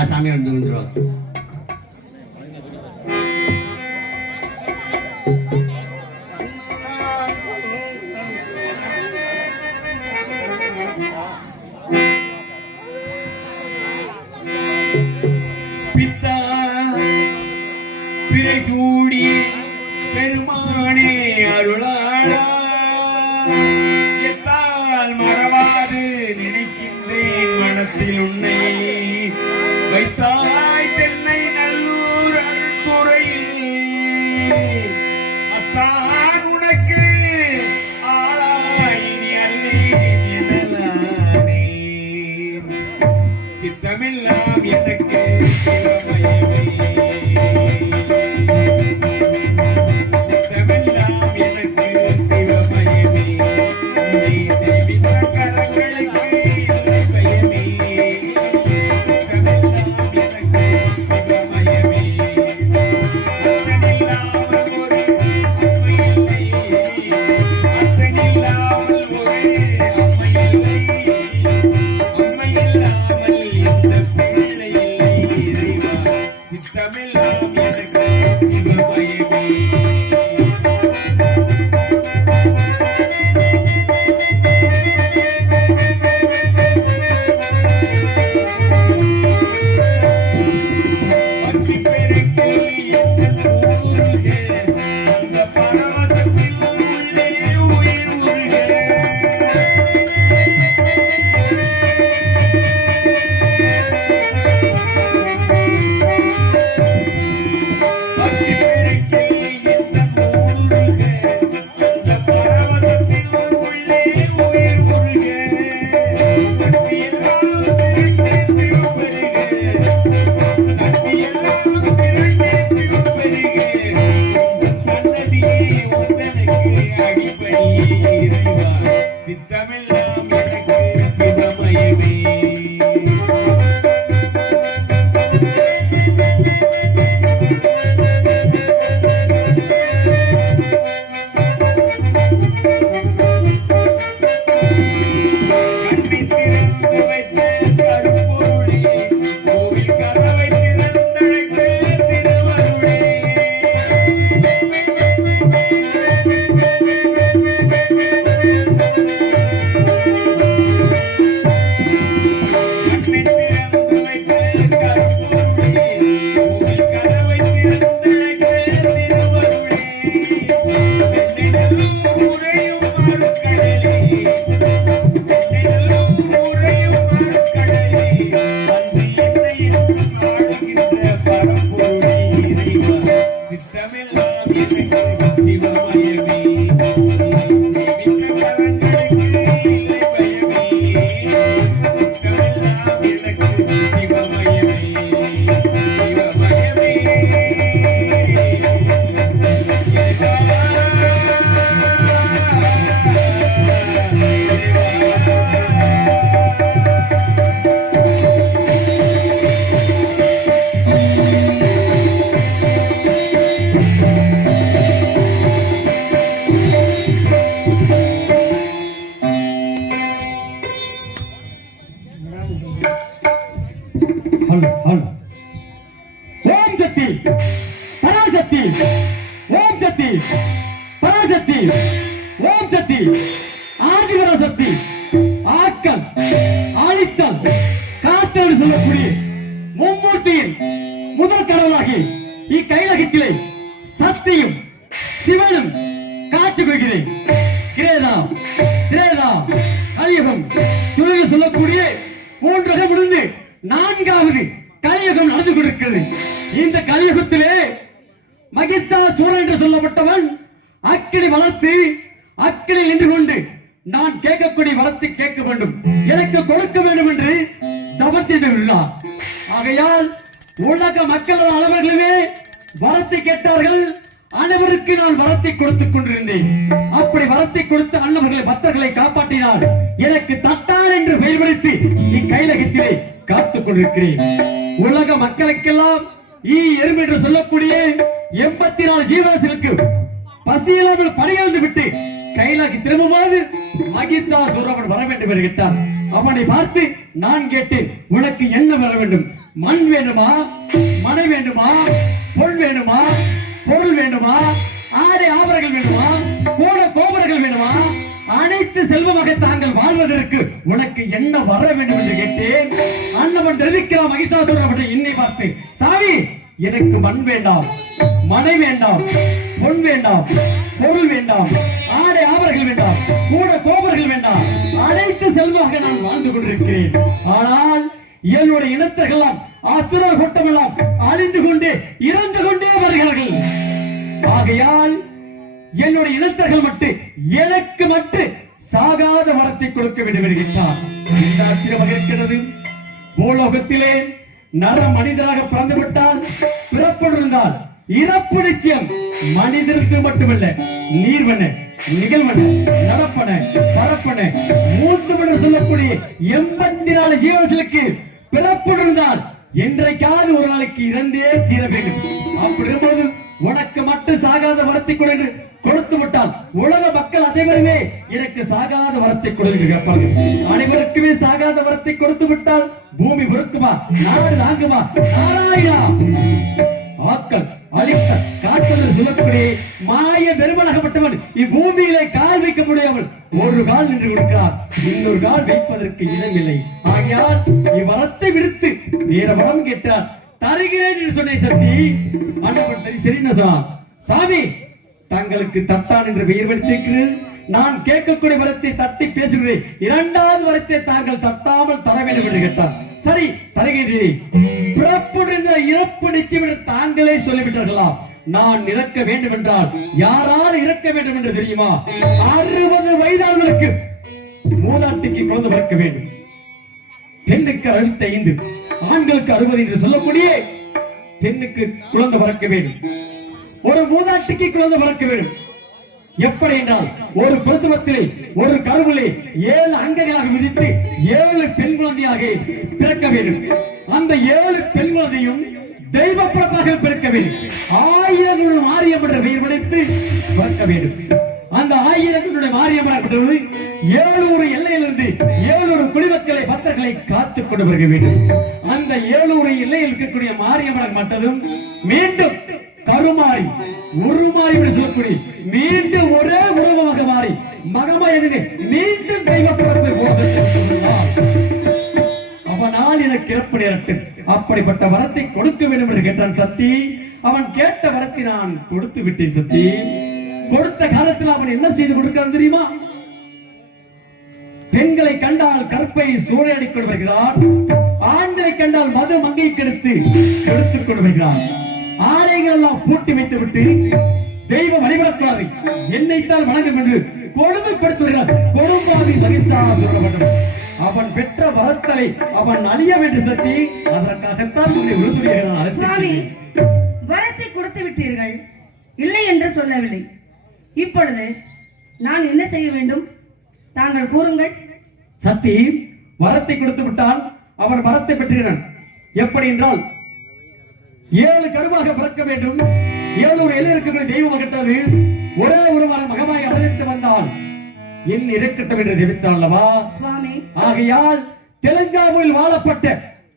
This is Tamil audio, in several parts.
ஆ சாமி வந்து வந்துருவாங்க பித்தா பிறை சூடி பெருமானே அருளாளா எத்தால் மறவாது நினைக்கின்றேன் மனசில் உன்னை சக்தி பராசக்தி ஓம் சக்தி பராசக்தி ஓம் சக்தி ஆதிபராசக்தி ஆக்கம் ஆழித்தல் காற்றோடு சொல்லக்கூடிய மும்மூர்த்தியின் முதல் கடவுளாகி இக்கைலகத்திலே சக்தியும் சிவனும் காட்சி கொள்கிறேன். கிரேதா திரேதா கலியுகம். சொல்லக்கூடிய மூன்றரை முடிந்து நான்காவது கலியுகம் நடந்து கொண்டிருக்கிறது. இந்த கலியுகத்திலே மகிழ்ச்சா சூரன் என்று சொல்லப்பட்டவன் அக்கினி வளர்த்து அக்கினி நின்று கொண்டு நான் கேட்கக்கூடிய வளர்த்து கேட்க வேண்டும். எனக்கு கொடுக்க வேண்டும் என்று தவம் செய்துள்ளார் ஆகையால் உலக மக்கள் அளவர்களுமே வரத்தை கேட்டார்கள். அனைவருக்கு நான் வரத்தை கொடுத்துக் கொண்டிருந்தேன். அப்படி வரத்தை கொடுத்து அன்னவர்களை பக்தர்களை காப்பாற்றினார். எனக்கு தட்டார் என்று பெயர் இக்கைலகத்திலே காத்துக் கொண்டிருக்கிறேன். உலக மக்களுக்கெல்லாம் ஈ எறும்பு என்று சொல்லக்கூடிய எண்பத்தி நாலு ஜீவராசிகளுக்கு பசியில்லாமல் பணியாழ்ந்து விட்டு கைலாக்கி திரும்பும்போது மகிதா சுரவன் வர வேண்டும் என்று கேட்டான் அவனை பார்த்து நான் கேட்டேன் உனக்கு என்ன வர வேண்டும்? மண் வேண்டுமா மனை வேண்டுமா? பொல் வேண்டுமா பொருள் வேண்டுமா? ஆடை ஆபரங்கள் வேண்டுமா கோல கோபுரங்கள் வேண்டுமா அனைத்து செல்வமாக வகைத்தான் வாழ்வதற்கு உனக்கு என்ன வர வேண்டும் என்று கேட்டேன். அண்ணவன் தெரிவிக்கிறான் மகிஷாசுரன் அவனை என்னை பார்த்து சாமி எனக்கு மண் வேண்டாம் மனை வேண்டாம் பொன் வேண்டாம் பொருள் வேண்டாம் ஆடை ஆபரங்கள் வேண்டாம் கூட கோபர்கள் வேண்டாம் அனைத்து செல்வாக நான் வாழ்ந்து கொண்டிருக்கிறேன். ஆனால் என்னுடைய இனத்தர்களாம் அசுரர் கூட்டமெல்லாம் அழிந்து கொண்டே இறந்து கொண்டே வருகிறார்கள். ஆகையால் என்னுடைய இனத்தர்கள் மட்டும் எனக்கு மட்டும் சாகாத வரத்தை கொடுக்க விடுவிடுகின்றார் இந்த ஆச்சரியமாக இருக்கிறது பூலோகத்திலே நர மனிதராக பிறந்து விட்டால் பிறப்பிருந்தால் இறப்பு நிச்சயம் மனிதருக்கு மட்டுமல்ல நீர்வன நிகழ்வன நடப்பன பரப்பன மூன்று மணி சொல்லக்கூடிய எண்பத்தி நாலு ஜீவர்களுக்கு பிறப்பு இருந்தால் என்றைக்காவது ஒரு நாளைக்கு இறந்தே தீர வேண்டும். அப்படி இருக்கும்போது உனக்கு மட்டும் சாகாத வரத்தை கொடு கொடுத்து விட்டால் உலக மக்கள் அனைவருமே எனக்கு சாகாத வரத்தை கொடுங்க கேட்பாங்க. கேட்பார்கள் அனைவருக்குமே சாகாத வரத்தை கொடுத்து விட்டால் பூமி பொறுக்குமா? நாடு தாங்குமா? நாராயணா! ஆக்கள் அழிக்க காற்றல் சொல்லக்கூடிய மாய பெருமளகப்பட்டவன் இப்பூமியிலே கால் வைக்க முடியாமல் ஒரு கால் நின்று கொடுக்கிறார். இன்னொரு கால் வைப்பதற்கு இடமில்லை. ஆகையால் இவ்வரத்தை விடுத்து வேற வரம் கேட்டார் தருகிறேன் என்று சொன்னேன் சக்தி. ஆண்டவன் சரி சொன்னான் சாமி தங்களுக்கு தட்டான் என்று பெயர் வைத்திருக்கிறது நான் கேட்கக்கூடிய வரத்தை தட்டி பேசுகிறேன். இரண்டாவது வரத்தை தாங்கள் தட்டாமல் தர வேண்டும் என்று கேட்டார். சரி தருகிறேன் பிறப்புடன் இறப்பு நிச்சயம் என்று தாங்களே சொல்லிவிட்டார்களாம் நான் இறக்க வேண்டும் என்றால் யாரால் இறக்க வேண்டும் என்று தெரியுமா? அறுபது வயதானவர்களுக்கு மூதாட்டிக்கு குழந்தை பிறக்க வேண்டும். பெண்ணுக்கு அறுபத்தி ஐந்து ஆண்களுக்கு அறுபது என்று சொல்லக்கூடிய பெண்ணுக்கு குழந்தை பிறக்க வேண்டும். ஒரு மூதாட்டிக்கு குழந்தை பிறக்க வேண்டும். எப்படி என்றால் ஒரு பிரசவத்திலே ஒரு கருவிலே ஏழு அங்கங்களாக விதித்து ஏழு பெண் குழந்தையாக பிறக்க வேண்டும். அந்த ஏழு பெண் குழந்தையும் தெய்வ பிறப்பாக பிறக்க வேண்டும். ஆயிரம் மாரியம் என்ற பெயர் படைத்து பிறக்க வேண்டும். அந்த ஆயிரத்தினுடைய மாரியம்மனாகப்பட்டது ஏழூர் எல்லையிலிருந்து ஏழூர் குடிமக்களை பக்தர்களை காத்துக் கொண்டு வருக வேண்டும். அந்த ஏழூர் எல்லையில் இருக்கக்கூடிய மாரியம்மனாக மட்டதும் மீண்டும் கருமாறி உருமாறி என்று சொல்லக்கூடிய மீண்டும் ஒரே உருவமாக மாறி மகமாயதினை மீண்டும் தெய்வ அவனால் எனக்கு இறப்பு நேரட்டும். அப்படிப்பட்ட வரத்தை கொடுக்க வேண்டும் என்று கேட்டான் சக்தி அவன் கேட்ட வரத்தை நான் கொடுத்து விட்டேன் சத்தி. கொடுத்த காலத்தில் அவன் என்ன செய்து கொடுக்கிறான் தெரியுமா? பெண்களை கண்டால் கற்பை சூறையாடி கொண்டு வருகிறான் ஆண்களை கண்டால் மது மங்கை கெடுத்து கெடுத்துக் கொண்டு வருகிறான் ஆடைகள் எல்லாம் பூட்டி வைத்து விட்டு தெய்வம் வழிபடக்கூடாது. என்னைத்தான் வணங்கும் என்று கொடுமைப்படுத்துகிறார். கொடும்பாதி மகிழ்ச்சா சொல்லப்பட்டது அவன் பெற்ற வரத்தலை அவன் அழிய வேண்டும் சக்தி. அதற்காகத்தான் உன்னை சுவாமி வரத்தை கொடுத்து விட்டீர்கள். இல்லை என்று சொல்லவில்லை. இப்பொழுது நான் என்ன செய்ய வேண்டும்? தாங்கள் கூறுங்கள். சக்தி வரத்தை கொடுத்து விட்டான் அவன் வரத்தை பெற்றுகிறான். எப்படி என்றால் ஏழு கருவாக பிறக்க வேண்டும். ஏழூர் எல்லையிருக்கிற தெய்வம் அகற்றது ஒரே ஒரு மகன் மகமாய் அவதரித்து வந்தால் என் இருக்கட்டும் என்று தெரிவித்தான் அல்லவா? சுவாமி. ஆகையால் தெலுங்கானாவில் வாழப்பட்ட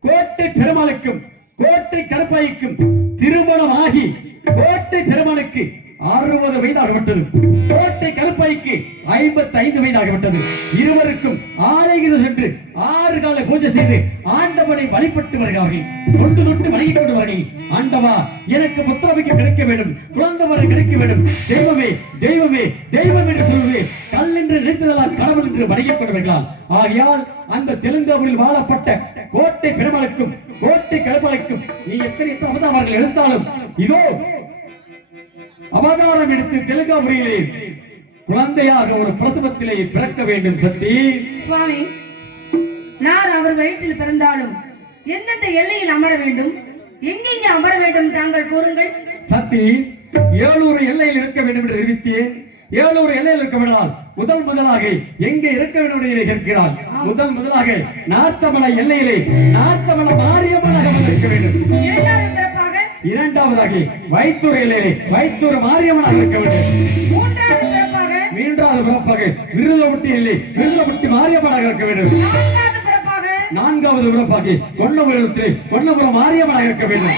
கோட்டை பெருமாளுக்கும் கோட்டை கருப்பாய்க்கும் திருமணம் ஆகி கோட்டை பெருமாளுக்கு அறுபது வயதாகப்பட்டது. கோட்டை கருப்பாய்க்கு ஐம்பத்தி ஐந்து வயதாகப்பட்டது. இருவருக்கும் ஆலயங்கள் சென்று ஆறு கால பூஜை செய்து ஆண்டவனை வழிபட்டு வருகிறார்கள். தொண்டு தொட்டு வணங்கிக் கொண்டு வருகிறார்கள். ஆண்டவா எனக்கு புத்திரமிக்கு கிடைக்க வேண்டும். குழந்தை கிடைக்க வேண்டும். தெய்வமே தெய்வமே தெய்வம் என்று சொல்லுவே கல் என்று நினைத்ததெல்லாம் கடவுள் என்று வணங்கிக் கொண்டு வருகிறார் ஆகையால் அந்த தெலுங்காவில் வாழப்பட்ட கோட்டை பெருமளுக்கும் கோட்டை கருமலுக்கும் நீ எத்தனை எட்டு அவதாரங்கள் எடுத்தாலும் இதோ அவதாரம் எடுத்து தெலுங்காபுரியிலே குழந்தையாக ஒரு பிரசவத்திலே பிறக்க வேண்டும் சக்தி. சுவாமி நான் அவர் வயிற்றில் பிறந்தாலும் எந்தெந்த எல்லையில் அமர வேண்டும்? எங்கெங்கே அமர வேண்டும் தாங்கள் கூறுங்கள். சக்தி ஏழூர் எல்லையில் இருக்க வேண்டும் என்று தெரிவித்தேன். ஏழூர் எல்லையில் இருக்க வேண்டால் முதல் முதலாக எங்கே இருக்க வேண்டும் என்று கேட்கிறார் முதல் முதலாக நார்த்தமலை எல்லையிலே நார்த்தமலை மாரியம்மனாக இருக்க வேண்டும். இரண்டாவதாக வைத்தூர் எல்லையிலே வைத்தூர் மாரியம்மனாக இருக்க வேண்டும் மூன்றாவது பிறப்பாக விருதப்பட்டி எல்லை விருதப்பட்டி மாரியம்மனாக இருக்க வேண்டும். நான்காவது பிறப்பாக கொல்லபுரத்திலே கொல்லபுரம் மாரியம்மனாக இருக்க வேண்டும்.